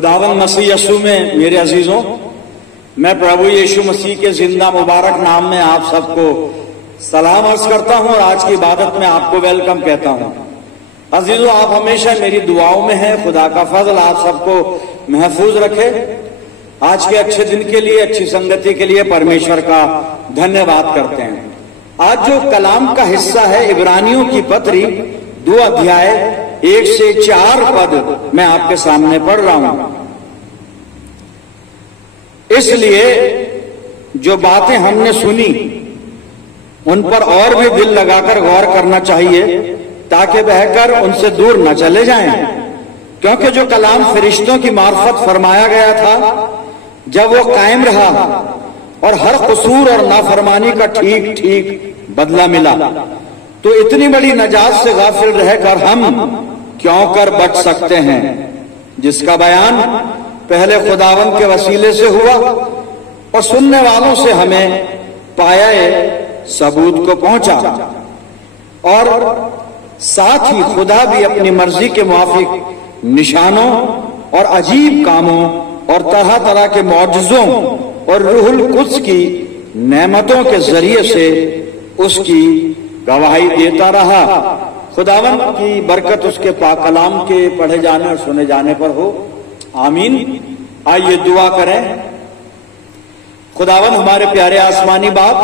खुदावंद मसीह यीशु में मेरे अजीजों, मैं प्रभु यीशु मसीह के जिंदा मुबारक नाम में आप सबको सलाम अर्ज करता हूं और आज की इबादत में आपको वेलकम कहता हूं। अजीजों, आप हमेशा मेरी दुआओं में हैं। खुदा का फजल आप सबको महफूज रखे। आज के अच्छे दिन के लिए, अच्छी संगति के लिए परमेश्वर का धन्यवाद करते हैं। आज जो कलाम का हिस्सा है इब्रानियों की पत्री 2 अध्याय 1 से 4 पद मैं आपके सामने पढ़ रहा हूं। इसलिए जो बातें हमने सुनी उन पर और भी दिल लगाकर गौर करना चाहिए ताकि बहकर उनसे दूर न चले जाएं, क्योंकि जो कलाम फरिश्तों की मार्फत फरमाया गया था जब वो कायम रहा और हर कसूर और नाफरमानी का ठीक ठीक बदला मिला, तो इतनी बड़ी नजात से गाफिल रहकर हम क्यों कर बच सकते हैं, जिसका बयान पहले खुदावंद के वसीले से हुआ और सुनने वालों से हमें पाया सबूत को पहुंचा। और साथ ही खुदा भी अपनी मर्जी के मुआफिक निशानों और अजीब कामों और तरह तरह के मौजज़ों और रूहुल कुद्स की नेमतों के जरिए से उसकी गवाही देता रहा। खुदावंद की बरकत उसके पाक कलाम के पढ़े जाने और सुने जाने पर हो, आमीन। आइए दुआ करें। खुदावंद हमारे प्यारे आसमानी बाप,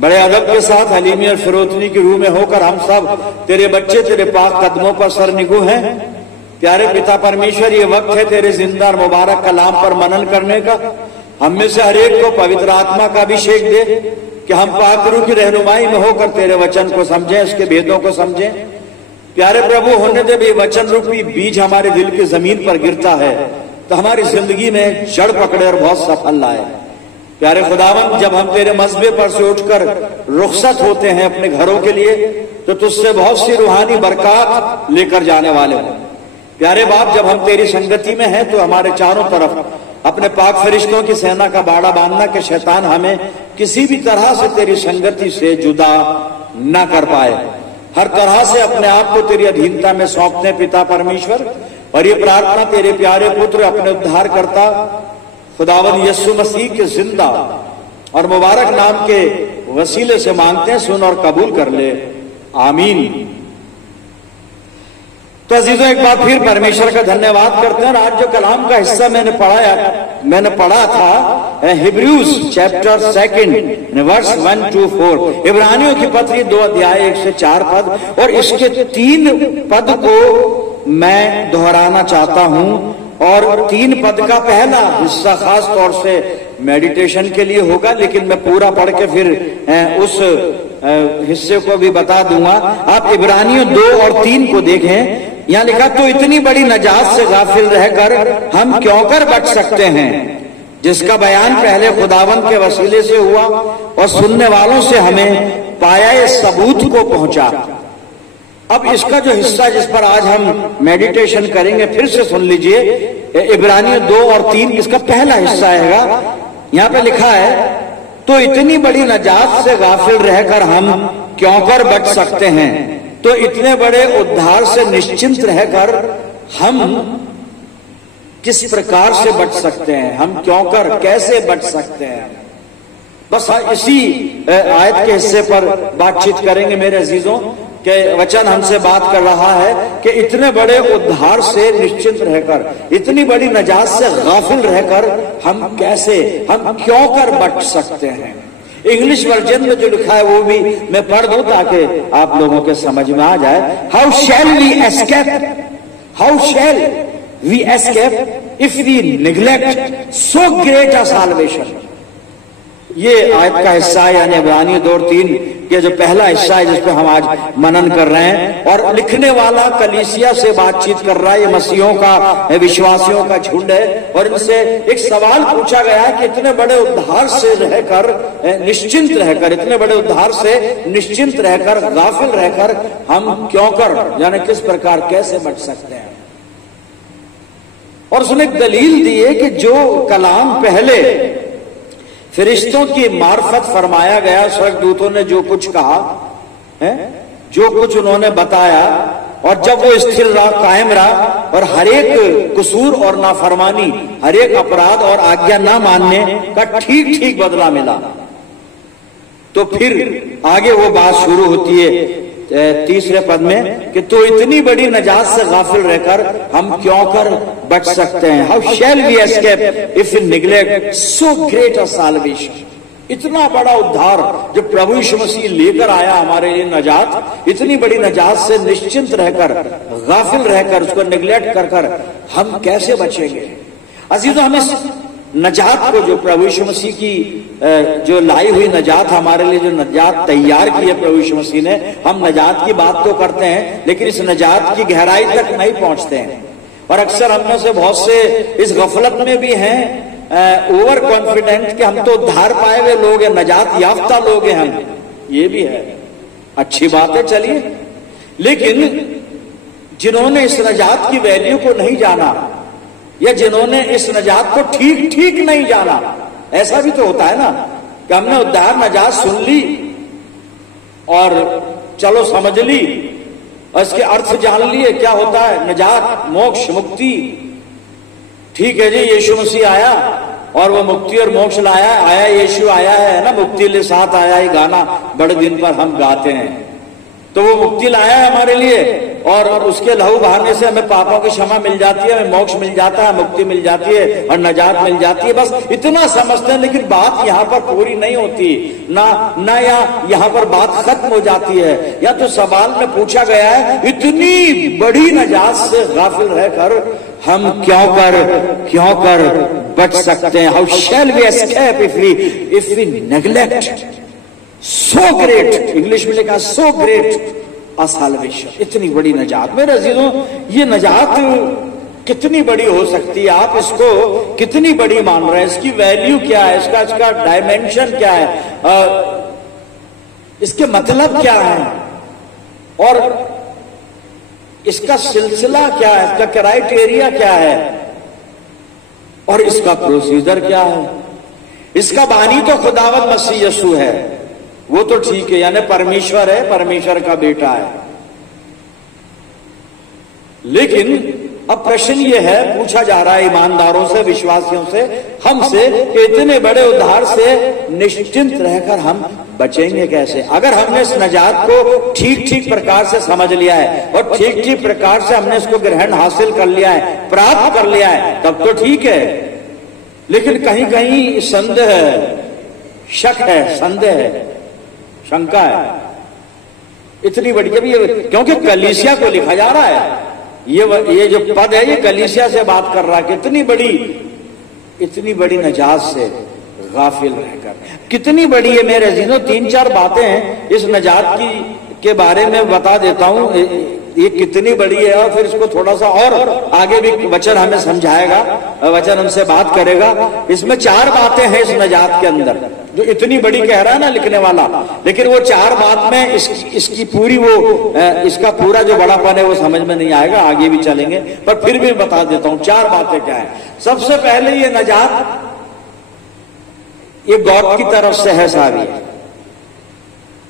बड़े अदब के साथ हलीमी और फिरोतनी की रूह में होकर हम सब तेरे बच्चे तेरे पाक कदमों पर सर निगू हैं। प्यारे पिता परमेश्वर, ये वक्त है तेरे जिंदा और मुबारक कलाम पर मनन करने का। हम में से हर एक को पवित्र आत्मा का अभिषेक दे कि हम पाक रूह की रहनुमाई में होकर तेरे वचन को समझें, इसके भेदों को समझें। प्यारे प्रभु, होने दे भी वचन रूपी बीज हमारे दिल की जमीन पर गिरता है तो हमारी जिंदगी में जड़ पकड़े और बहुत सफल लाए। प्यारे खुदावंद, जब हम तेरे मजबे पर से उठकर रुखसत होते हैं अपने घरों के लिए तो तुझसे बहुत सी रूहानी बरकत लेकर जाने वाले हैं। प्यारे बाप, जब हम तेरी संगति में हैं तो हमारे चारों तरफ अपने पाक फरिश्तों की सेना का बाड़ा बांधना कि शैतान हमें किसी भी तरह से तेरी संगति से जुदा न कर पाए। हर तरह से अपने आप को तेरी अधीनता में सौंपते पिता परमेश्वर, और ये प्रार्थना तेरे प्यारे पुत्र अपने उद्धार करता खुदावंद यीशु मसीह के जिंदा और मुबारक नाम के वसीले से मांगते हैं। सुन और कबूल कर ले, आमीन। तो अजीजों, एक बार फिर परमेश्वर का धन्यवाद करते हैं। आज जो कलाम का हिस्सा मैंने पढ़ा था हिब्रूज चैप्टर 2 वर्स 1 to 4, इब्रानियों की पत्री 2 अध्याय 1 से 4 पद, और इसके 3 पद को मैं दोहराना चाहता हूं। और 3 पद का पहला हिस्सा खास तौर से मेडिटेशन के लिए होगा, लेकिन मैं पूरा पढ़ के फिर उस हिस्से को भी बता दूंगा। आप इब्रानियों 2 और 3 को देखें। यहां लिखा, तो इतनी बड़ी नजात से गाफिल रहकर हम क्यों कर बच सकते हैं, जिसका बयान पहले खुदावंद के वसीले से हुआ और सुनने वालों से हमें पाया सबूत को पहुंचा। अब इसका जो हिस्सा जिस पर आज हम मेडिटेशन करेंगे, फिर से सुन लीजिए। इब्रानियों 2 और 3 इसका पहला हिस्सा आएगा। यहां पे लिखा है, तो इतनी बड़ी नजात से गाफिल रहकर हम क्यों कर बच सकते हैं। तो इतने बड़े उद्धार से निश्चिंत रहकर हम किस प्रकार से बच सकते हैं, हम क्यों कर कैसे बच सकते हैं, बस इसी आयत के हिस्से पर बातचीत करेंगे मेरे अजीजों। के वचन हमसे बात कर रहा है कि इतने बड़े उद्धार से निश्चिंत रहकर, इतनी बड़ी नजात से गाफिल रहकर हम क्यों कर बच सकते हैं। इंग्लिश वर्जन में जो लिखा है वो भी मैं पढ़ दूं ताकि आप लोगों के समझ में आ जाए। How shall we escape if we neglect so great a salvation. ये आयत का हिस्सा है, यानी इब्रानियों 2 और 3 ये जो पहला हिस्सा है जिस पे हम आज मनन कर रहे हैं। और लिखने वाला कलीसिया से बातचीत कर रहा है। ये मसीहों का, विश्वासियों का झुंड है, और इनसे एक सवाल पूछा गया है कि इतने बड़े उद्धार से रहकर निश्चिंत रहकर, इतने बड़े उद्धार से निश्चिंत रहकर, गाफिल रहकर हम क्यों कर, यानी किस प्रकार कैसे बच सकते हैं। और उसने एक दलील दी है कि जो कलाम पहले फरिश्तों की मार्फत फरमाया गया, स्वर्गदूतों ने जो कुछ कहा है, जो कुछ उन्होंने बताया, और जब वो स्थिर रहा, कायम रहा और हर एक कसूर और नाफरमानी, हर एक अपराध और आज्ञा ना मानने का ठीक ठीक बदला मिला, तो फिर आगे वो बात शुरू होती है तीसरे पद में कि तो इतनी बड़ी नजात से गाफिल रहकर हम क्यों कर बच सकते हैं। How shall we escape if we neglect so great a salvation. इतना बड़ा उद्धार जो प्रभु यीशु मसीह लेकर आया हमारे लिए, नजात, इतनी बड़ी नजात से निश्चिंत रहकर, गाफिल रहकर, उसको निग्लेक्ट कर कर हम कैसे बचेंगे। अजीजों, हमें नजात को, जो प्रभु यीशु मसीह की जो लाई हुई नजात, हमारे लिए जो नजात तैयार की है प्रभु यीशु मसीह ने, हम नजात की बात तो करते हैं लेकिन इस नजात की गहराई तक नहीं पहुंचते हैं। और अक्सर हम में से बहुत से इस गफलत में भी हैं, ओवर कॉन्फिडेंट कि हम तो उद्धार पाए हुए लोग हैं, नजात याफ्ता लोग हैं हम। ये भी है, अच्छी बात है, चलिए। लेकिन जिन्होंने इस नजात की वैल्यू को नहीं जाना, या जिन्होंने इस नजात को ठीक ठीक नहीं जाना, ऐसा भी तो होता है ना कि हमने उद्धार नजात सुन ली और चलो समझ ली और इसके अर्थ जान लिए, क्या होता है नजात, मोक्ष, मुक्ति। ठीक है जी, यीशु मसीह आया और वो मुक्ति और मोक्ष लाया, आया यीशु आया है ना, मुक्ति ले साथ आया, ये गाना बड़े दिन पर हम गाते हैं। तो वो मुक्ति लाया है हमारे लिए और उसके लहू बहाने से हमें पापों की क्षमा मिल जाती है, हमें मोक्ष मिल जाता है, मुक्ति मिल जाती है और नजात मिल जाती है। बस इतना समझते हैं, लेकिन बात यहाँ पर पूरी नहीं होती ना यहाँ पर बात खत्म हो जाती है। या तो सवाल में पूछा गया है, इतनी बड़ी नजात से गाफिल रहकर हम क्यों कर बच सकते हैं। How shall we escape if we neglect so great, English में लिखा सो ग्रेट अ साल्वेशन, इतनी बड़ी नजात। मेरे अजीजों, ये नजात कितनी बड़ी हो सकती है, आप इसको कितनी बड़ी मान रहे हैं, इसकी वैल्यू क्या है, इसका डायमेंशन क्या है, इसके मतलब क्या है और इसका सिलसिला क्या है, इसका क्राइटेरिया क्या है और इसका प्रोसीजर क्या है। इसका बानी तो खुदावंद मसीह यीशु है, वो तो ठीक है, यानी परमेश्वर है, परमेश्वर का बेटा है। लेकिन अब प्रश्न ये है, पूछा जा रहा है ईमानदारों से, विश्वासियों से, हमसे, कि इतने बड़े उद्धार से निश्चिंत रहकर हम बचेंगे कैसे। अगर हमने इस नजात को ठीक ठीक प्रकार से समझ लिया है और ठीक ठीक प्रकार से हमने इसको ग्रहण हासिल कर लिया है, प्राप्त कर लिया है, तब तो ठीक है। लेकिन कहीं कहीं संदेह है, शक है, संदेह है, शंका है, इतनी बड़ी, जब ये, क्योंकि कलीसिया को लिखा जा रहा है, ये जो पद है ये कलीसिया से बात कर रहा है कि इतनी बड़ी नजात से गाफिल रहकर, कितनी बड़ी है मेरे अजीजों। 3-4 बातें हैं इस नजात के बारे में बता देता हूं, ये कितनी बड़ी है और फिर इसको थोड़ा सा और आगे भी वचन हमें समझाएगा, वचन हमसे बात करेगा। इसमें 4 बातें हैं इस नजात के अंदर, जो इतनी बड़ी कह रहा है ना लिखने वाला, लेकिन वो 4 बात में इसकी पूरी इसका पूरा जो बड़ापन है वो समझ में नहीं आएगा, आगे भी चलेंगे, पर फिर भी बता देता हूं 4 बातें क्या है। सबसे पहले ये नजात ये गॉड की तरफ से है, सारी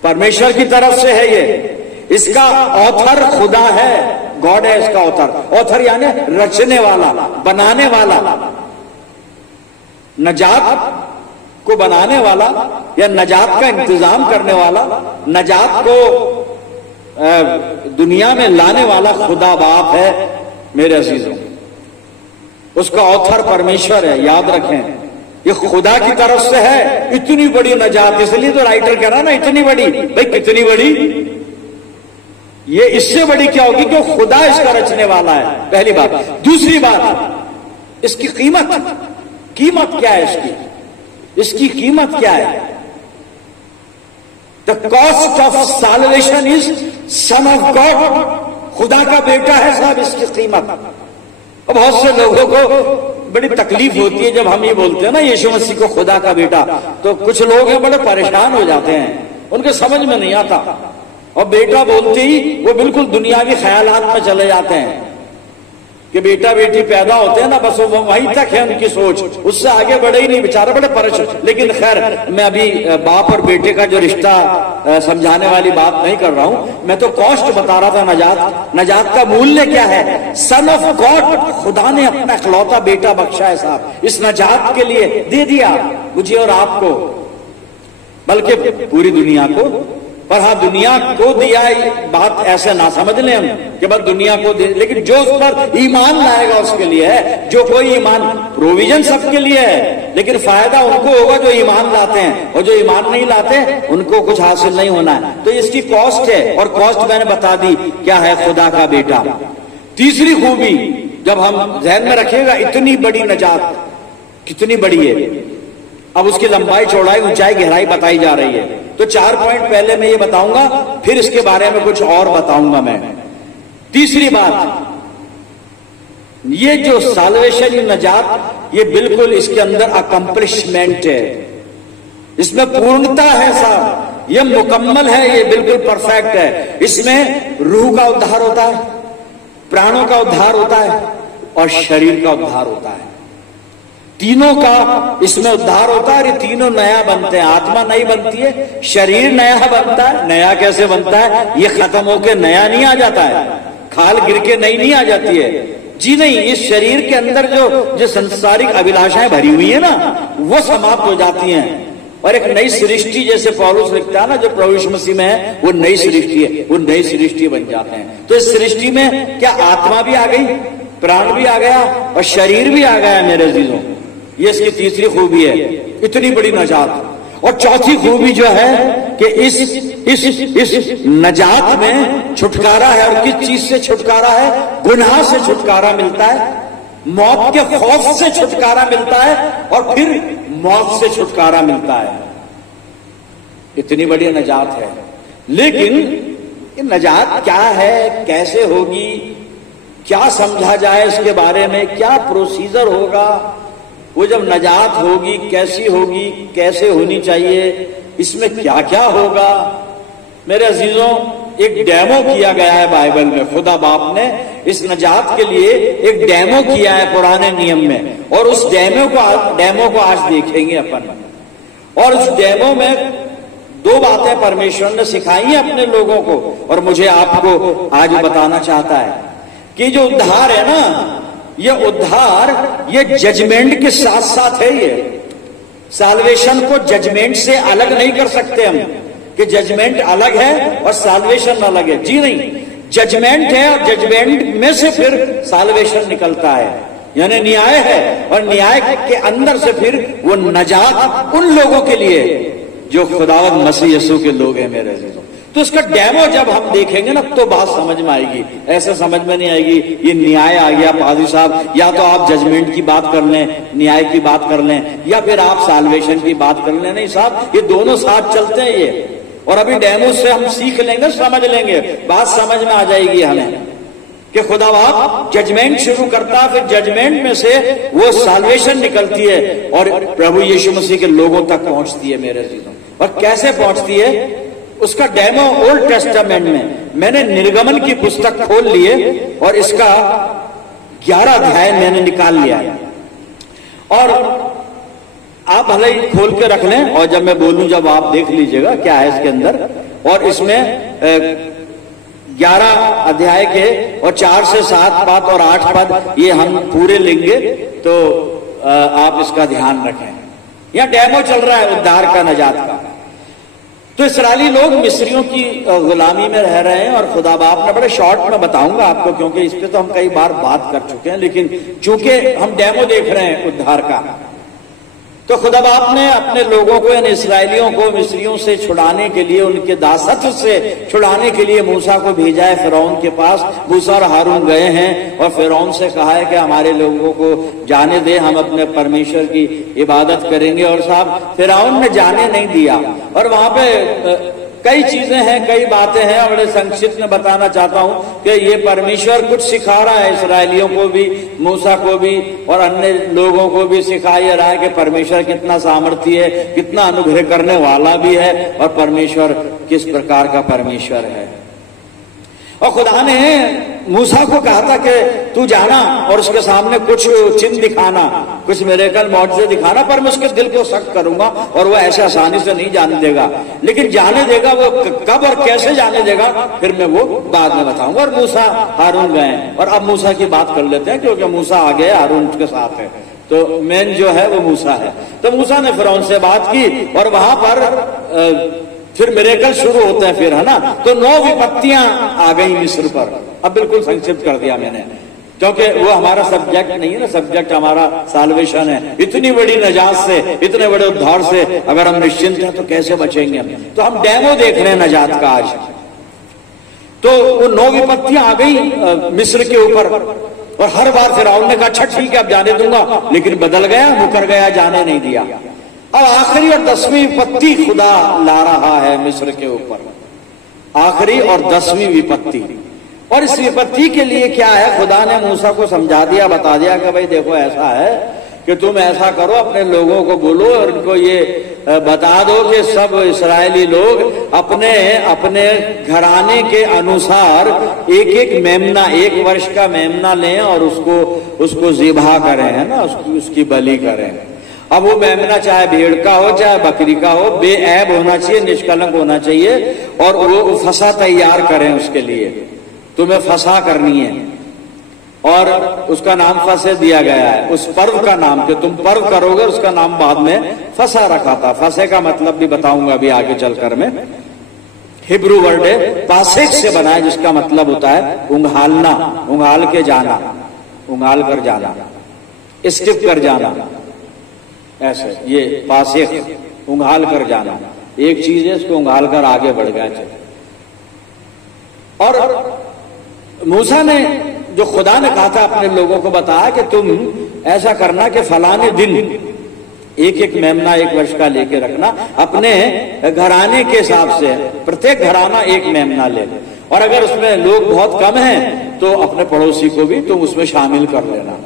परमेश्वर की तरफ से है। ये इसका ऑथर खुदा है, गॉड है इसका ऑथर। ऑथर यानी रचने वाला, बनाने वाला, नजात को बनाने वाला या नजात का इंतजाम करने वाला, नजात को दुनिया में लाने वाला खुदा बाप है मेरे अजीजों। उसका ऑथर परमेश्वर है, याद रखें, ये खुदा की तरफ से है। इतनी बड़ी नजात, इसलिए तो राइटर कह रहा ना इतनी बड़ी, भाई कितनी बड़ी, ये इससे बड़ी क्या होगी कि खुदा इसका रचने वाला है, पहली बात। दूसरी बात, इसकी कीमत क्या है, इसकी कीमत क्या है। The cost of solvation is son of God, खुदा का बेटा है साहब, इसकी कीमत। और बहुत से लोगों को बड़ी तकलीफ होती है जब हम ये बोलते हैं ना यीशु मसीह को खुदा का बेटा, तो कुछ लोग हैं बड़े परेशान हो जाते हैं, उनके समझ में नहीं आता, और बेटा बोलते ही वो बिल्कुल दुनियावी ख्यालात में चले जाते हैं। कि बेटा बेटी पैदा होते हैं ना, बस वो वहीं तक है उनकी सोच, उससे आगे बढ़े ही नहीं, बेचारे बड़े परेशान। लेकिन खैर, मैं अभी बाप और बेटे का जो रिश्ता समझाने वाली बात नहीं कर रहा हूं, मैं तो कॉस्ट बता रहा था। नजात का मूल्य क्या है? सन ऑफ गॉड, खुदा ने अपना इकलौता बेटा बख्शा है साहब, इस नजात के लिए दे दिया मुझे और आपको, बल्कि पूरी दुनिया को। पर हाँ, दुनिया को दिया, बात ऐसे ना समझ लें हम कि बस दुनिया को दे, लेकिन जो उस पर ईमान लाएगा उसके लिए है। जो कोई ईमान, प्रोविजन सबके लिए है, लेकिन फायदा उनको होगा जो ईमान लाते हैं, और जो ईमान नहीं लाते उनको कुछ हासिल नहीं होना है। तो इसकी कॉस्ट है, और कॉस्ट मैंने बता दी क्या है, खुदा का बेटा। तीसरी खूबी जब हम ध्यान में रखिएगा, इतनी बड़ी नजात कितनी बड़ी है, अब उसकी लंबाई चौड़ाई ऊंचाई गहराई बताई जा रही है। तो 4 पॉइंट पहले मैं ये बताऊंगा, फिर इसके बारे में कुछ और बताऊंगा मैं। तीसरी बात, ये जो साल्वेशन, नजात, ये बिल्कुल इसके अंदर अकम्प्लिशमेंट है, इसमें पूर्णता है साहब, ये मुकम्मल है, ये बिल्कुल परफेक्ट है। इसमें रूह का उद्धार होता है, प्राणों का उद्धार होता है, और शरीर का उद्धार होता है। तीनों का इसमें उद्धार होता है। ये तीनों नया बनते हैं, आत्मा नई बनती है, शरीर नया बनता है। नया कैसे बनता है? ये खत्म होके नया नहीं आ जाता है, खाल गिर के नई नहीं आ जाती है जी, नहीं। इस शरीर के अंदर जो संसारिक अभिलाषाएं भरी हुई है ना, वो समाप्त हो जाती हैं, और एक नई सृष्टि, जैसे पौलुस लिखता है ना, जो प्रभु यीशु मसीह में है, वो नई सृष्टि है, वो नई सृष्टि बन जाते हैं। तो इस सृष्टि में क्या आत्मा भी आ गई, प्राण भी आ गया, और शरीर भी आ गया मेरे अजीजों। ये इसकी तीसरी खूबी है, इतनी बड़ी नजात। और चौथी खूबी जो है कि इस नजात में छुटकारा है। और किस चीज से छुटकारा है? गुनाह से छुटकारा मिलता है, मौत के खौफ से छुटकारा मिलता है, और फिर मौत से छुटकारा मिलता है। इतनी बड़ी नजात है। लेकिन ये नजात क्या है, कैसे होगी, क्या समझा जाए इसके बारे में, क्या प्रोसीजर होगा, वो जब नजात होगी कैसी होगी, कैसे होनी चाहिए, इसमें क्या क्या होगा। मेरे अजीजों, एक डेमो किया गया है बाइबल में, खुदा बाप ने इस नजात के लिए एक डेमो किया है पुराने नियम में, और उस डेमो को आज देखेंगे अपन। और उस डेमो में 2 बातें परमेश्वर ने सिखाई हैं अपने लोगों को, और मुझे आपको आज बताना चाहता है कि जो उद्धार है ना, ये उद्धार, ये जजमेंट के साथ साथ है। ये साल्वेशन को जजमेंट से अलग नहीं कर सकते हम कि जजमेंट अलग है और साल्वेशन अलग है, जी नहीं। जजमेंट है, और जजमेंट में से फिर साल्वेशन निकलता है, यानी न्याय है, और न्याय के अंदर से फिर वो नजात उन लोगों के लिए जो खुदावंद मसीह यीशु के लोग हैं मेरे अजीजों। तो इसका डेमो जब हम देखेंगे ना, तो बात समझ में आएगी। ऐसे समझ में नहीं आएगी ये न्याय आ गया पादरी साहब, या तो आप जजमेंट की बात कर लें, न्याय की बात कर लें, या फिर आप साल्वेशन की बात कर लें। नहीं साहब, ये दोनों साथ चलते हैं ये। और अभी डेमो से हम सीख लेंगे, समझ लेंगे, बात समझ में आ जाएगी हमें कि खुदा बाप जजमेंट शुरू करता, फिर जजमेंट में से वो साल्वेशन निकलती है और प्रभु यीशु मसीह के लोगों तक पहुंचती है मेरे अजीजों। और कैसे पहुंचती है उसका डेमो ओल्ड टेस्टामेंट में मैंने निर्गमन की पुस्तक खोल लिए और इसका 11 अध्याय मैंने निकाल लिया है। और आप भले ही खोल के रख लें, और जब मैं बोलूं जब आप देख लीजिएगा क्या है इसके अंदर। और इसमें 11 अध्याय के और 4 से 7 पद और 8 पद ये हम पूरे लेंगे, तो आप इसका ध्यान रखें। यह डेमो चल रहा है उद्धार का, नजात का। तो इस्राएली लोग मिस्रियों की गुलामी में रह रहे हैं, और खुदा बाप ने, बड़े शॉर्ट में बताऊंगा आपको क्योंकि इस पे तो हम कई बार बात कर चुके हैं, लेकिन चूंकि हम डेमो देख रहे हैं उद्धार का, तो खुदा बाप ने अपने लोगों को, यानी इस्राएलियों को मिस्रियों से छुड़ाने के लिए, उनके दासत्व से छुड़ाने के लिए मूसा को भेजा है फिरौन के पास। मूसा और हारून गए हैं और फिरौन से कहा है कि हमारे लोगों को जाने दे, हम अपने परमेश्वर की इबादत करेंगे। और साहब फिरौन ने जाने नहीं दिया। और वहां पे कई चीजें हैं, कई बातें हैं, बड़े संक्षिप्त में बताना चाहता हूं कि ये परमेश्वर कुछ सिखा रहा है इस्राएलियों को भी, मूसा को भी, और अन्य लोगों को भी सिखा रहा है कि परमेश्वर कितना सामर्थ्य है, कितना अनुग्रह करने वाला भी है, और परमेश्वर किस प्रकार का परमेश्वर है। और खुदा ने मूसा को कहा था कि तू जाना और उसके सामने कुछ चिन्ह दिखाना, कुछ मिरेकल मौजज़े दिखाना, पर मैं उसके दिल को सख्त करूंगा और वो ऐसे आसानी से नहीं जाने देगा। लेकिन जाने देगा, वो कब और कैसे जाने देगा फिर मैं वो बाद में बताऊंगा। और मूसा हारून गए, और अब मूसा की बात कर लेते हैं क्योंकि मूसा आ गए, हारून उसके साथ है, तो मेन जो है वो मूसा है। तो मूसा ने फिरौन से बात की और वहां पर फिर मिरेकल शुरू होते हैं फिर, है ना। तो 9 विपत्तियां आ गई मिस्र पर। अब बिल्कुल संक्षिप्त कर दिया मैंने क्योंकि वो हमारा सब्जेक्ट नहीं है ना, सब्जेक्ट हमारा साल्वेशन है। इतनी बड़ी नजात से, इतने बड़े उद्धार से अगर हम निश्चिंत हैं तो कैसे बचेंगे हम? तो हम डेमो देख रहे हैं नजात का आज। तो वो 9 विपत्तियां आ गई मिस्र के ऊपर, और हर बार फिरौन ने कहा अच्छा ठीक है अब जाने दूंगा, लेकिन बदल गया, मुकर गया, जाने नहीं दिया। अब आखिरी और 10वीं विपत्ति खुदा ला रहा है मिस्र के ऊपर, आखिरी और 10वीं विपत्ति। और इस विपत्ति के लिए क्या है, खुदा ने मूसा को समझा दिया, बता दिया कि भाई देखो ऐसा है कि तुम ऐसा करो, अपने लोगों को बोलो और इनको ये बता दो कि सब इस्राएली लोग अपने अपने घराने के अनुसार एक एक मेमना, 1 वर्ष का मेमना लें और उसको ज़िबा करें, है ना, उसकी बलि करें। अब वो मेमना चाहे भेड़ का हो चाहे बकरी का हो, बेऐब होना चाहिए, निष्कलंक होना चाहिए, और वो फसा तैयार करें उसके लिए। तुम्हें फसा करनी है और उसका नाम फसे दिया गया है, उस पर्व का नाम, कि तुम पर्व करोगे उसका नाम बाद में फसा रखा था। फसे का मतलब भी बताऊंगा अभी आगे चलकर मैं। हिब्रू वर्ड है पासेक से बना है, जिसका मतलब होता है उंघालना, उंघाल के जाना, उंघाल कर जाना, स्किप कर जाना, ऐसे ये पासेक, उंघाल कर जाना। एक चीज है इसको उंघाल कर आगे बढ़ गए। और मूसा ने, जो खुदा ने कहा था अपने लोगों को बताया कि तुम ऐसा करना कि फलाने दिन एक एक मेमना 1 वर्ष का लेके रखना, अपने घराने के हिसाब से प्रत्येक घराना 1 मेमना ले, और अगर उसमें लोग बहुत कम हैं तो अपने पड़ोसी को भी तुम उसमें शामिल कर लेना,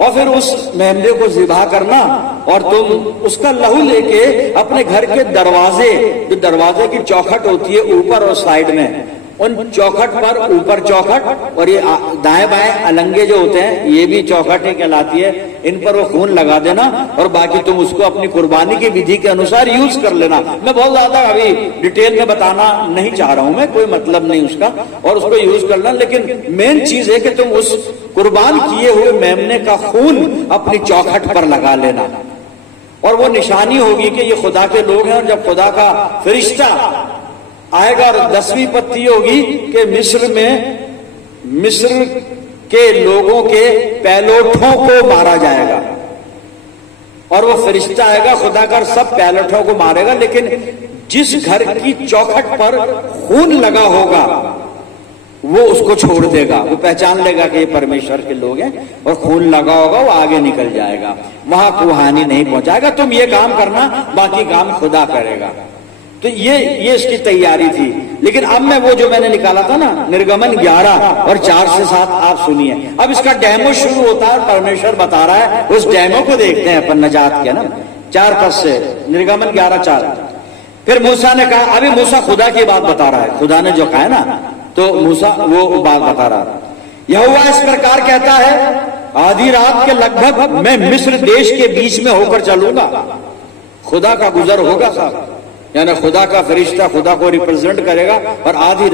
और फिर उस मेमने को ज़िबा करना और तुम उसका लहू लेके अपने घर के दरवाजे, जो दरवाजे की चौखट होती है ऊपर और साइड में, उन चौखट पर, ऊपर चौखट और ये दाएं बाएं अलंगे जो होते हैं ये भी चौखट ही कहलाती है, इन पर वो खून लगा देना, और बाकी तुम उसको अपनी कुर्बानी की विधि के अनुसार यूज कर लेना। मैं बहुत ज्यादा अभी डिटेल में बताना नहीं चाह रहा हूं, मैं कोई मतलब नहीं उसका, और उसको यूज करना, लेकिन मेन चीज है कि तुम उस कुर्बान किए हुए मेमने का खून अपनी चौखट पर लगा लेना, और वो निशानी होगी कि ये खुदा के लोग हैं। और जब खुदा का फरिश्ता आएगा और 10वीं पत्ती होगी कि मिस्र के लोगों के पैलोठों को मारा जाएगा, और वो फरिश्ता आएगा खुदा का सब पैलोठों को मारेगा, लेकिन जिस घर की चौखट पर खून लगा होगा वो उसको छोड़ देगा, वो पहचान लेगा कि ये परमेश्वर के लोग हैं, और खून लगा होगा वो आगे निकल जाएगा, वहां कोई हानि नहीं पहुंचाएगा। तुम ये काम करना, बाकी काम खुदा करेगा। तो ये इसकी तैयारी थी। लेकिन अब मैं वो जो मैंने निकाला था ना, निर्गमन 11 और 4 से 7 आप सुनिए। अब इसका डेमो शुरू होता है, परमेश्वर बता रहा है, उस डेमो को देखते हैं अपन नजात के ना। 4 पद से निर्गमन 11:4। फिर मूसा ने कहा, अभी मूसा खुदा की बात बता रहा है, खुदा ने जो कहा है ना, तो मूसा वो बात बता रहा है। यहोवा इस प्रकार कहता है, आधी रात के लगभग मैं मिस्र देश के बीच में होकर चलूंगा। खुदा का गुजर होगा साहब, यानी खुदा का फरिश्ता खुदा को रिप्रेजेंट करेगा और आधी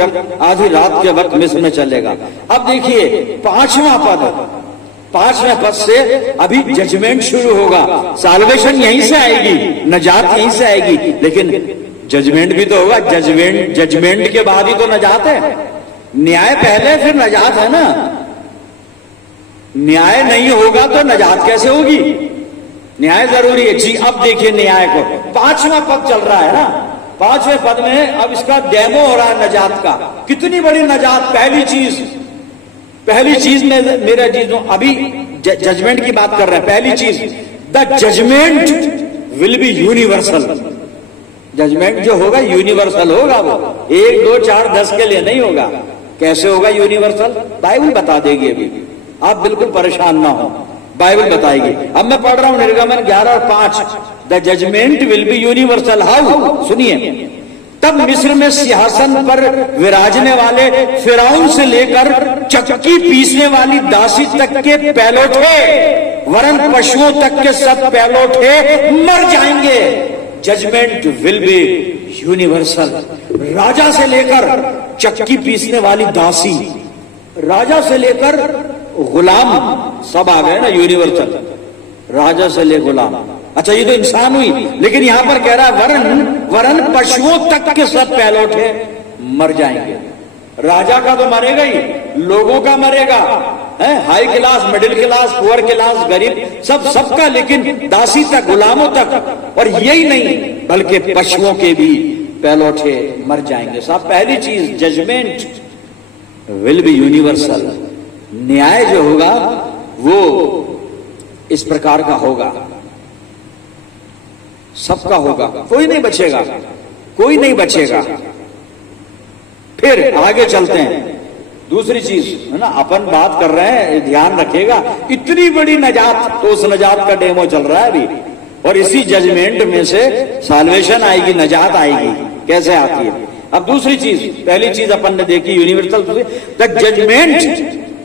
रात के वक्त मिस्र में चलेगा। अब देखिए 5वां पद, 5वें पद से अभी जजमेंट शुरू होगा। साल्वेशन यहीं से आएगी, नजात यहीं से आएगी, लेकिन जजमेंट भी तो होगा। जजमेंट के बाद ही तो नजात है। न्याय पहले फिर नजात है ना। न्याय नहीं होगा तो नजात कैसे होगी? न्याय जरूरी है जी। अब देखिए न्याय को, 5वां पद चल रहा है ना। 5वें पद में अब इसका डेमो हो रहा है नजात का। कितनी बड़ी नजात। पहली चीज में मेरा चीज अभी जजमेंट की बात कर रहे हैं। पहली चीज, the judgement will be universal. Judgment जो होगा यूनिवर्सल होगा, वो 1, 2, 4, 10 के लिए नहीं होगा। कैसे होगा यूनिवर्सल? बाइबल बता देगी। अभी आप बिल्कुल परेशान ना हो, बाइबल बताएगी। अब मैं पढ़ रहा हूं निर्गमन 11 और 5। The judgement will be universal. How? सुनिए, तब मिस्र में सिंहासन पर विराजने वाले फिरौन से लेकर चक्की पीसने वाली दासी तक के पैलोठे, वरन पशुओं तक के सब पैलोठे मर जाएंगे। Judgement will be universal. राजा से लेकर चक्की पीसने वाली दासी, राजा से लेकर गुलाम, सब आ गए ना यूनिवर्सल। राजा से ले गुलाम, अच्छा ये तो इंसान हुई, लेकिन यहां पर कह रहा है वरन पशुओं तक के सब पैलोठे मर जाएंगे। राजा का तो मरेगा ही, लोगों का मरेगा, है high class, middle class, poor class, गरीब, सबका, लेकिन दासी तक, गुलामों तक। और यही नहीं बल्कि पशुओं के भी पैलोठे मर जाएंगे। साहब पहली चीज, जजमेंट विल बी यूनिवर्सल। न्याय जो होगा वो इस प्रकार का होगा, सबका होगा, कोई नहीं बचेगा, कोई नहीं बचेगा। फिर आगे चलते हैं, दूसरी चीज है ना, अपन बात कर रहे हैं, ध्यान रखिएगा, इतनी बड़ी नजात, तो उस नजात का डेमो चल रहा है अभी, और इसी जजमेंट में से साल्वेशन आएगी, नजात आएगी। कैसे आती है? अब दूसरी चीज, पहली चीज अपन ने देखी universal, the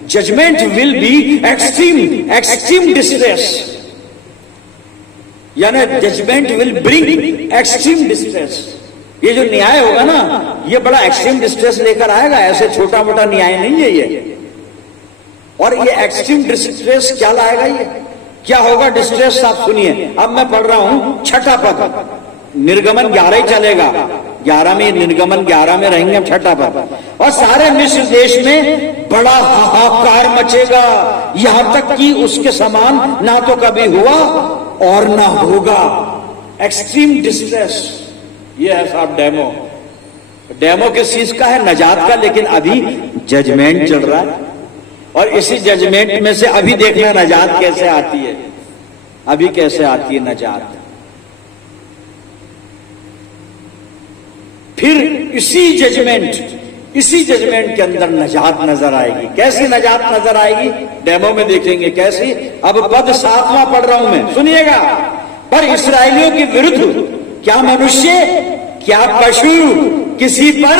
judgement will be extreme distress, यानी judgement will bring extreme distress. ये जो न्याय होगा ना, ये बड़ा एक्सट्रीम डिस्ट्रेस लेकर आएगा, ऐसे छोटा मोटा न्याय नहीं है ये। और ये एक्सट्रीम डिस्ट्रेस क्या लाएगा? ये क्या होगा डिस्ट्रेस? आप सुनिए, अब मैं पढ़ रहा हूं छठा पद, निर्गमन 11 ही चलेगा, 11 में, निर्गमन 11 में रहेंगे हम, छठा पद। और सारे मिस्र देश में बड़ा हाहाकार मचेगा, यहां तक कि उसके समान ना तो कभी हुआ और ना होगा। एक्सट्रीम डिस्ट्रेस, ये है साहब डेमो। डेमो किस चीज का है? नजात का। लेकिन अभी जजमेंट चल रहा है, और इसी जजमेंट में से अभी देखना नजात कैसे आती है, अभी कैसे आती है नजात। फिर इसी जजमेंट के अंदर नजात नजर आएगी। कैसी नजात नजर आएगी? डेमो में देखेंगे कैसी। अब पद 7वां पढ़ रहा हूं मैं, सुनिएगा। पर इस्राएलियों के विरुद्ध क्या मनुष्य, क्या पशु, किसी पर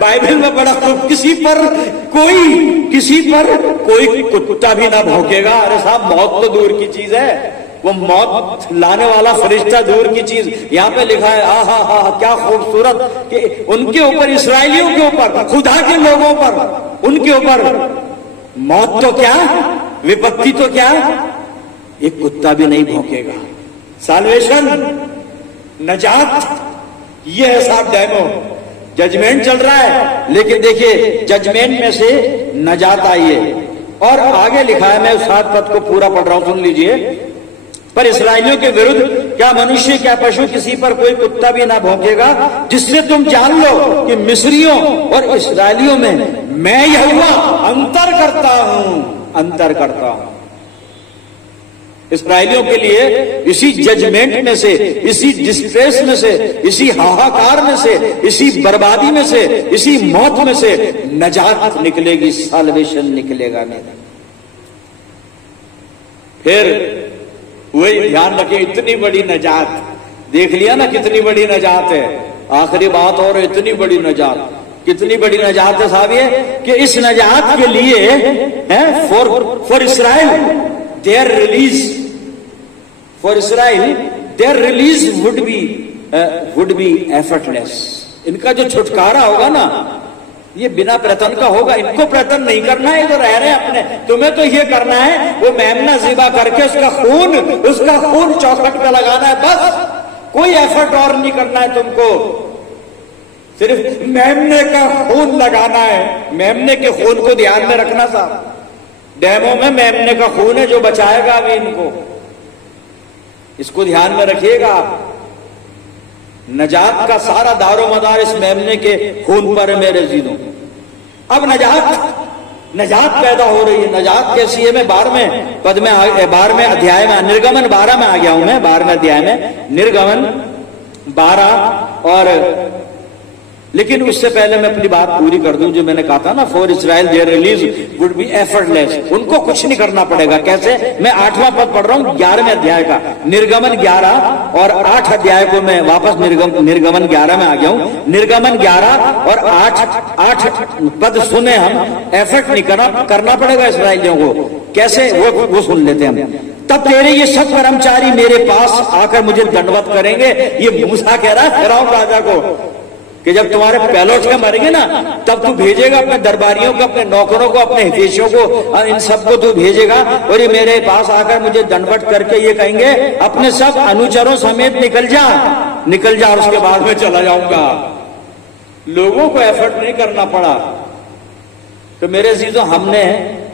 बाइबल में बड़ा खूब, किसी पर कोई कुत्ता भी ना भौंकेगा। अरे साहब, मौत तो दूर की चीज है, वो मौत लाने वाला फरिश्ता दूर की चीज। यहां पे लिखा है, हा क्या खूबसूरत कि उनके ऊपर, इस्राएलियों के ऊपर, खुदा के लोगों पर, उनके ऊपर मौत तो क्या, विपत्ति तो क्या, एक कुत्ता भी नहीं भौंकेगा। साल्वेशन, नजात, ये है साहब डेमो। जजमेंट चल रहा है, लेकिन देखिए जजमेंट में से नजात आई है। और आगे लिखा है, मैं उस 7 पद को पूरा पढ़ रहा हूं, सुन लीजिए। पर इस्राएलियों के विरुद्ध क्या मनुष्य, क्या पशु, किसी पर कोई कुत्ता भी ना भौंकेगा, जिससे तुम जान लो कि मिस्रियों और इस्राएलियों में मैं यहोवा अंतर करता हूं। इस्राएलियों के लिए इसी जजमेंट में से, इसी डिस्ट्रेस में से, इसी हाहाकार में से, इसी बर्बादी में से, इसी मौत में से नजात निकलेगी, साल्वेशन निकलेगा। फिर वही ध्यान रखिए, इतनी बड़ी नजात, देख लिया ना कितनी बड़ी नजात है। आखिरी बात, और इतनी बड़ी नजात, कितनी बड़ी नजात है साहब ये, कि इस नजात के लिए है for Israel their release would be effortless. इनका जो छुटकारा होगा ना, ये बिना प्रयत्न का होगा। इनको प्रयत्न नहीं करना है, जो रह रहे हैं अपने, तुम्हें तो ये करना है, वो मेमना ज़िबा करके उसका खून चौखट पे लगाना है, बस। कोई एफर्ट और नहीं करना है तुमको, सिर्फ मेमने का खून लगाना है। मेमने के खून को ध्यान में रखना साहब, डेमो में मेमने का खून है जो बचाएगा अभी इनको, इसको ध्यान में रखिएगा आप। नजात का सारा दारो मदार इस मेमने के खून पर है मेरे जीनों। अब नजात पैदा हो रही है। नजात कैसी है? मैं 12वें पद में 12वें अध्याय में, निर्गमन 12 में आ गया हूं मैं, 12वें अध्याय में, निर्गमन 12 और लेकिन उससे पहले मैं अपनी बात पूरी कर दूं, जो मैंने कहा था ना, for Israel their release would be effortless. उनको कुछ नहीं करना पड़ेगा। कैसे? मैं 8वां पद पढ़ रहा हूं 11वें अध्याय का, निर्गमन 11 और 8 अध्याय को मैं वापस निर्गमन 11 में आ गया हूं। निर्गमन 11 और 8 पद सुने हम। एफर्ट नहीं करना पड़ेगा इसराइलियों को। कैसे? वो सुन लेते हैं हम। तब तेरे ये सब कर्मचारी मेरे पास आकर मुझे दंडवत करेंगे। ये मूसा कह रहा है फिरौन राजा को कि जब तुम्हारे पैलोट मरेंगे ना, तब तू भेजेगा अपने दरबारियों को, अपने नौकरों को, अपने हितैषियों को, इन सबको तू भेजेगा और ये मेरे पास आकर मुझे दंडवत करके ये कहेंगे अपने सब अनुचरों समेत निकल जा, और उसके बाद में चला जाऊंगा। लोगों को एफर्ट नहीं करना पड़ा। तो मेरे अजीजों,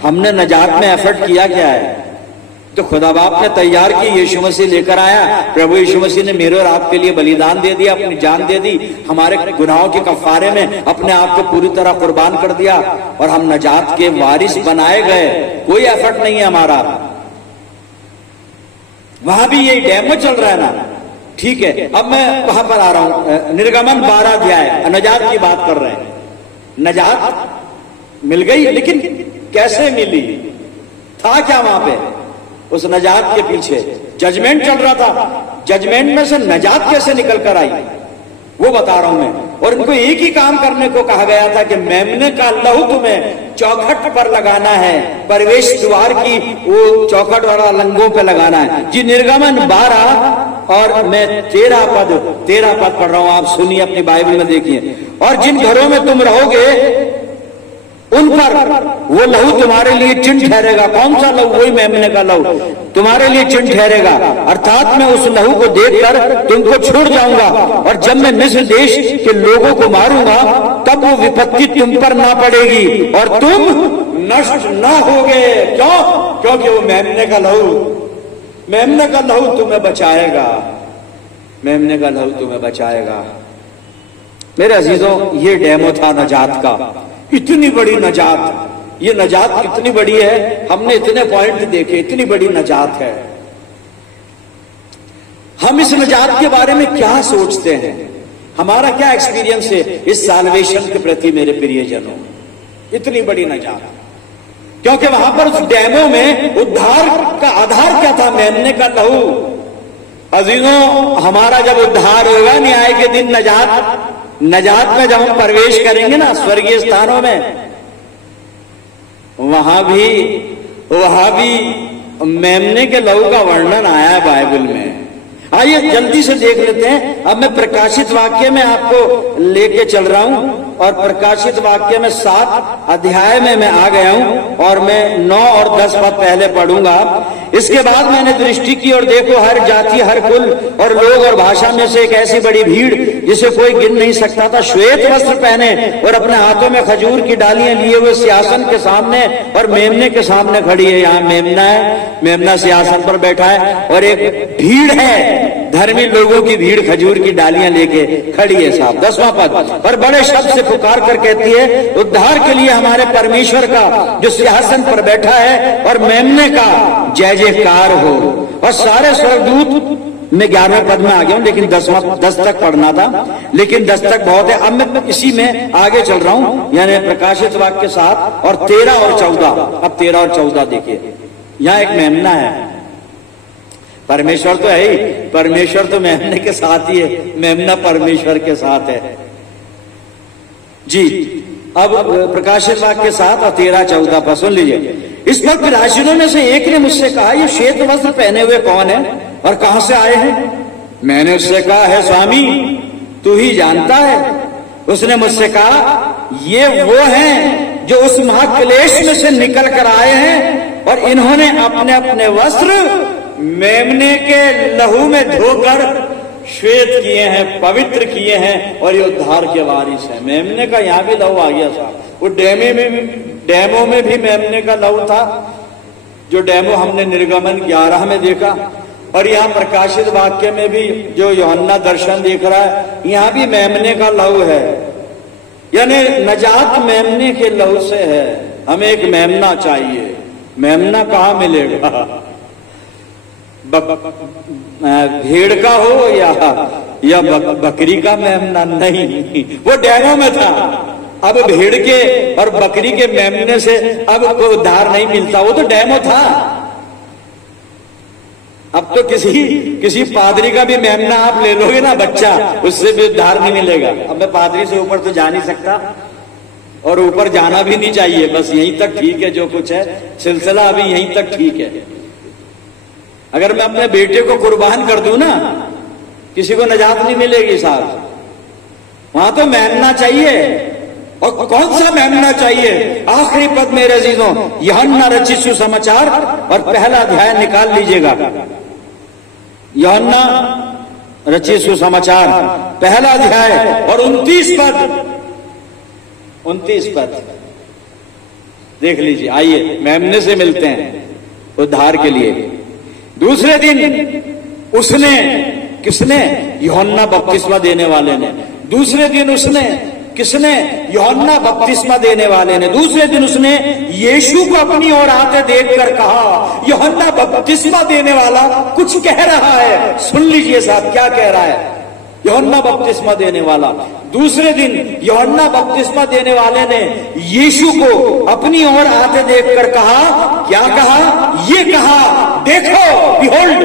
हमने नजात में एफर्ट किया क्या है? तो खुदा बाप ने तैयार की, यीशु मसीह लेकर आया। प्रभु यीशु मसीह ने मेरे और आपके लिए बलिदान दे दिया, अपनी जान दे दी, हमारे गुनाहों के कफारे में अपने आप को पूरी तरह कुर्बान कर दिया और हम नजात के वारिस बनाए गए। कोई एफर्ट नहीं है हमारा। वहां भी यही डेमो चल रहा है ना। ठीक है, अब मैं वहां पर आ रहा हूं। निर्गमन 12 अध्याय, नजात की बात कर रहे हैं। नजात मिल गई, लेकिन कैसे मिली? था क्या वहां पे? उस नजात के पीछे जजमेंट चल रहा था। जजमेंट में से नजात कैसे निकल कर आई, वो बता रहा हूं मैं। और इनको एक ही काम करने को कहा गया था कि मेमने का लहू तुम्हें चौखट पर लगाना है, प्रवेश द्वार की वो चौखट वाला लंगों पे लगाना है। जी, निर्गमन 12 और मैं 13 पद पढ़ रहा हूं, आप सुनिए, अपनी बाइबल में देखिए। और जिन घरों में तुम रहोगे उन पर वो लहू तुम्हारे लिए चिन्ह ठहरेगा। कौन सा लहू? वही मेमने का लहू तुम्हारे लिए चिन्ह ठहरेगा। अर्थात मैं उस लहू को देखकर तुमको छोड़ जाऊंगा और जब मैं मिस्र देश के लोगों को मारूंगा तब वो विपत्ति तुम पर ना पड़ेगी और तुम नष्ट ना होगे। क्यों? क्योंकि वो मेमने का लहू तुम्हें बचाएगा। मेमने का लहू तुम्हें बचाएगा। मेरे अजीजों, ये डेमो था नजात का। इतनी बड़ी नजात, ये नजात कितनी बड़ी है, हमने इतने पॉइंट देखे, इतनी बड़ी नजात है। हम इस नजात के बारे में क्या सोचते हैं? हमारा क्या एक्सपीरियंस है इस साल्वेशन के प्रति मेरे प्रियजनों? इतनी बड़ी नजात, क्योंकि वहां पर उस डेमो में उद्धार का आधार क्या था? मेमने का लहू। अजीजों, हमारा जब उद्धार होगा न्याय के दिन, नजात में जब हम प्रवेश करेंगे ना स्वर्गीय स्थानों में, वहां भी मेमने के लहू का वर्णन आया है बाइबल में। आइए जल्दी से देख लेते हैं। अब मैं प्रकाशित वाक्य में आपको लेके चल रहा हूं और प्रकाशित वाक्य में 7 अध्याय में मैं आ गया हूं और मैं 9 और 10 पद पहले पढ़ूंगा। इसके बाद मैंने दृष्टि की और देखो, हर जाति, हर कुल और लोग और भाषा में से एक ऐसी बड़ी भीड़ जिसे कोई गिन नहीं सकता था, श्वेत वस्त्र पहने और अपने हाथों में खजूर की डालियां लिए हुए सिंहासन के सामने और मेमने के सामने खड़ी है। यहाँ मेमना है, मेमना सिंहासन पर बैठा है और एक भीड़ है, धर्मी लोगों की भीड़ खजूर की डालियां लेके खड़ी है। साहब 10वां पद, पर बड़े शब्द से पुकार कर कहती है, उद्धार के लिए हमारे परमेश्वर का जो सिंहासन पर बैठा है और मेमने का जय जयकार हो। और सारे स्वर्गदूत, मैं 11वें पद में आ गया हूं, लेकिन 10 तक पढ़ना था, लेकिन 10 तक बहुत है। अब मैं इसी में आगे चल रहा हूं, यानी प्रकाशित वाक्य 7 और 13 और 14। अब 13 और 14 देखिए। यहां एक मेमना है, परमेश्वर तो है ही, परमेश्वर तो मेमने के साथ ही है, मेमना परमेश्वर के साथ है जी। अब प्रकाशित वाक्य 7 और 13, 14 पर सुन लीजिए। इस वक्त विलासियों में से एक ने मुझसे कहा, ये श्वेत वस्त्र पहने हुए कौन है और कहां से आए हैं? मैंने उससे कहा, है स्वामी, तू ही जानता है। उसने मुझसे कहा, ये वो हैं जो उस महाक्लेश में से निकल कर आए हैं और इन्होंने अपने अपने वस्त्र मेमने के लहू में धोकर श्वेत किए हैं, पवित्र किए हैं और ये उद्धार के वारिस है। मेमने का यहां भी लहू आ गया साहब। वो डेमो में भी मेमने का लहू था, जो डेमो हमने निर्गमन 11 में देखा, और यहां प्रकाशित वाक्य में भी जो यूहन्ना दर्शन देख रहा है, यहां भी मेमने का लहू है। यानी नजात मेमने के लहू से है। हमें एक मेमना चाहिए। मेमना कहां मिलेगा? भेड़ का हो या बकरी का मेमना, नहीं, वो डेमो में था। अब भेड़ के और बकरी के मेमने से अब कोई उद्धार नहीं मिलता, वो तो डेमो था। अब तो किसी पादरी का भी मेमना आप ले लोगे ना बच्चा, उससे भी उद्धार नहीं मिलेगा। अब मैं पादरी से ऊपर तो जा नहीं सकता और ऊपर जाना भी नहीं चाहिए, बस यहीं तक ठीक है। जो कुछ है सिलसिला अभी यहीं तक ठीक है। अगर मैं अपने बेटे को कुर्बान कर दूं ना, किसी को नजात नहीं मिलेगी साथ। वहां तो मेमना चाहिए। और कौन सा मेमना चाहिए? आखिरी पद मेरे अजीजों, यूहन्ना रचित सुसमाचार और पहला अध्याय निकाल लीजिएगा। यूहन्ना रचित सुसमाचार पहला अध्याय और 29 पद देख लीजिए। आइए मेमने से मिलते हैं उद्धार के लिए। दूसरे दिन उसने, किसने? यूहन्ना बपतिस्मा देने वाले ने। दूसरे दिन उसने, किसने? यूहन्ना बपतिस्मा देने वाले ने। दूसरे दिन उसने यीशु को अपनी ओर आते देखकर कहा, यूहन्ना बपतिस्मा देने वाला कुछ कह रहा है। सुन लीजिए साहब क्या कह रहा है यूहन्ना बपतिस्मा देने वाला। दूसरे दिन यूहन्ना बपतिस्मा देने वाले ने यीशु को अपनी ओर आते देखकर कहा, क्या कहा? ये कहा, देखो, बिहोल्ड,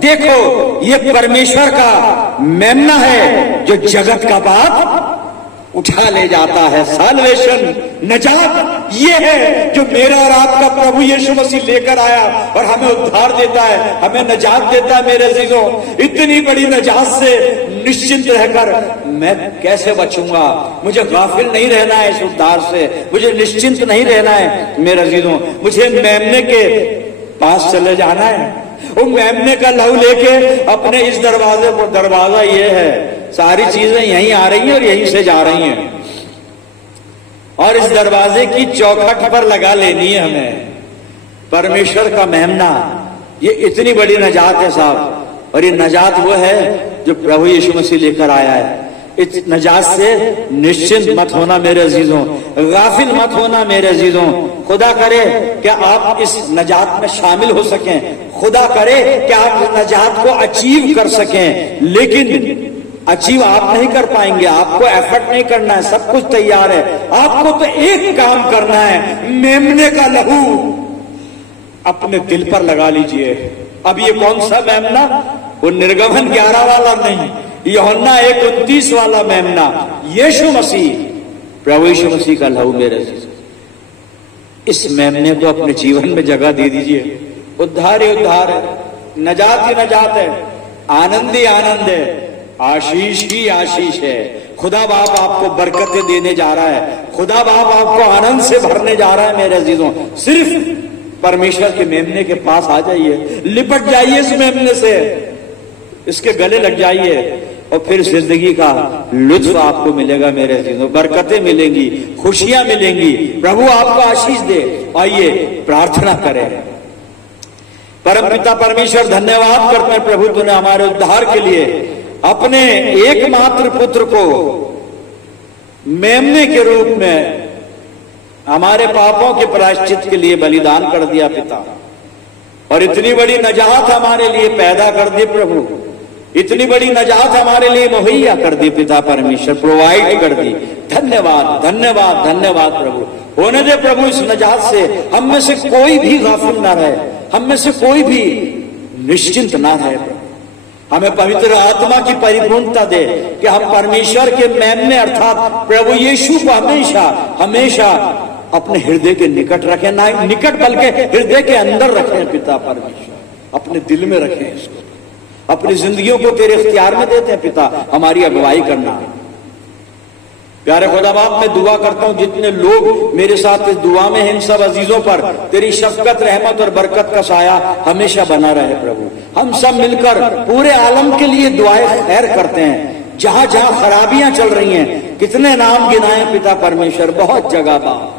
देखो, ये परमेश्वर का मेमना है जो जगत का पाप उठा ले जाता है। साल्वेशन, नजात, ये है जो मेरा और आपका प्रभु यीशु मसीह लेकर आया और हमें उद्धार देता है, हमें नजात देता है। मेरे अजीजों, इतनी बड़ी नजात से निश्चिंत रहकर मैं कैसे बचूंगा? मुझे गाफिल नहीं रहना है इस उद्धार से, मुझे निश्चिंत नहीं रहना है। मेरे अजीजों, मुझे मेमने के पास चले जाना है। वो मेमने का लहू लेके अपने इस दरवाजे पर, दरवाजा ये है, सारी चीजें यहीं आ रही हैं और यहीं से जा रही हैं, और इस दरवाजे की चौखट पर लगा लेनी है हमें परमेश्वर का मेमना। ये इतनी बड़ी नजात है साहब, और ये नजात वो है जो प्रभु यीशु मसीह लेकर आया है। इस नजात से निश्चिंत मत होना मेरे अजीजों, गाफिल मत होना मेरे अजीजों। खुदा करे क्या आप इस नजात में शामिल हो सकें, खुदा करे क्या आप इस नजात को अचीव कर सकें। लेकिन अचीव आप नहीं कर पाएंगे, आपको एफर्ट नहीं करना है, सब कुछ तैयार है। आपको तो एक काम करना है, मेमने का लहू अपने दिल पर लगा लीजिए। अब ये कौन सा मेमना? वो निर्गमन 11 वाला नहीं, यूहन्ना 1:29 वाला मेमना, यीशु मसीह, प्रभु यीशु मसीह का लहू मेरे। इस मेमने को अपने जीवन में जगह दे दीजिए। उद्धार ही उद्धार है, नजात ही नजात है, आनंद ही आनंद है, आशीष ही आशीष है। खुदा बाप आपको बरकतें देने जा रहा है, खुदा बाप आपको आनंद से भरने जा रहा है मेरे अजीजों। सिर्फ परमेश्वर के मेमने के पास आ जाइए, लिपट जाइए इस मेमने से, इसके गले लग जाइए, और फिर जिंदगी का लुत्फ आपको मिलेगा मेरे अजीजों। बरकतें मिलेंगी, खुशियां मिलेंगी, प्रभु आपको आशीष दे। आइए प्रार्थना करें। परमपिता परमेश्वर, धन्यवाद करते हैं प्रभु, तूने हमारे उद्धार के लिए अपने एकमात्र पुत्र को मेमने के रूप में हमारे पापों के प्रायश्चित के लिए बलिदान कर दिया पिता, और इतनी बड़ी नजात हमारे लिए पैदा कर दी प्रभु, इतनी बड़ी नजात हमारे लिए मुहैया कर दी पिता परमेश्वर, प्रोवाइड कर दी। धन्यवाद धन्यवाद धन्यवाद प्रभु। होने दे प्रभु इस नजात से हम में से कोई भी गाफिल ना रहे, हम में से कोई भी निश्चिंत ना रहे प्रभु। हमें पवित्र आत्मा की परिपूर्णता दे कि हम परमेश्वर के मेमने अर्थात प्रभु यीशु को हमेशा हमेशा अपने हृदय के निकट रखें, ना निकट बल्कि हृदय के अंदर रखें पिता परमेश्वर, अपने दिल में रखें इसको, अपनी जिंदगियों को तेरे इख्तियार में देते हैं पिता, हमारी अगुवाई करना। प्यारे खुदा बाप, मैं दुआ करता हूं जितने लोग मेरे साथ इस दुआ में हैं, इन सब अजीजों पर तेरी शफकत, रहमत और बरकत का साया हमेशा बना रहे प्रभु। हम सब मिलकर पूरे आलम के लिए दुआएं खैर करते हैं, जहां जहां खराबियां चल रही हैं। कितने नाम गिनाए पिता परमेश्वर, बहुत जगह बाप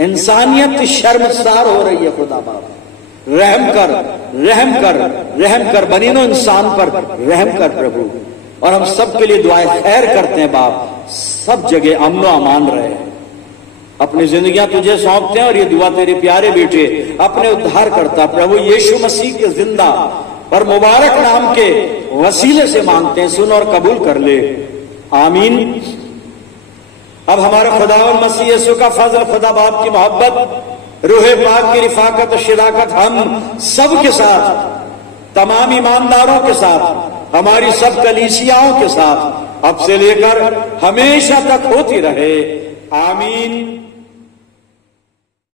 इंसानियत शर्मसार हो रही है खुदा बाप। रहम कर, रहम कर, रहम कर, बनीनो इंसान पर रहम कर प्रभु। और हम सब के लिए दुआएं खैर करते हैं बाप, सब जगह अमन अमान रहे, अपनी जिंदगियां तुझे सौंपते हैं और ये दुआ तेरे प्यारे बेटे अपने उद्धार करता प्रभु यीशु मसीह के जिंदा और मुबारक नाम के वसीले से मांगते हैं, सुन और कबूल कर ले, आमीन। अब हमारे खुदावंद मसीह यीशु का फजल, खुदा बाप की मोहब्बत, रूहे पाक की रिफाकत और शिराकत हम सब के साथ, तमाम ईमानदारों के साथ, हमारी सब कलीसियाओं के साथ अब से लेकर हमेशा तक होती रहे, आमीन।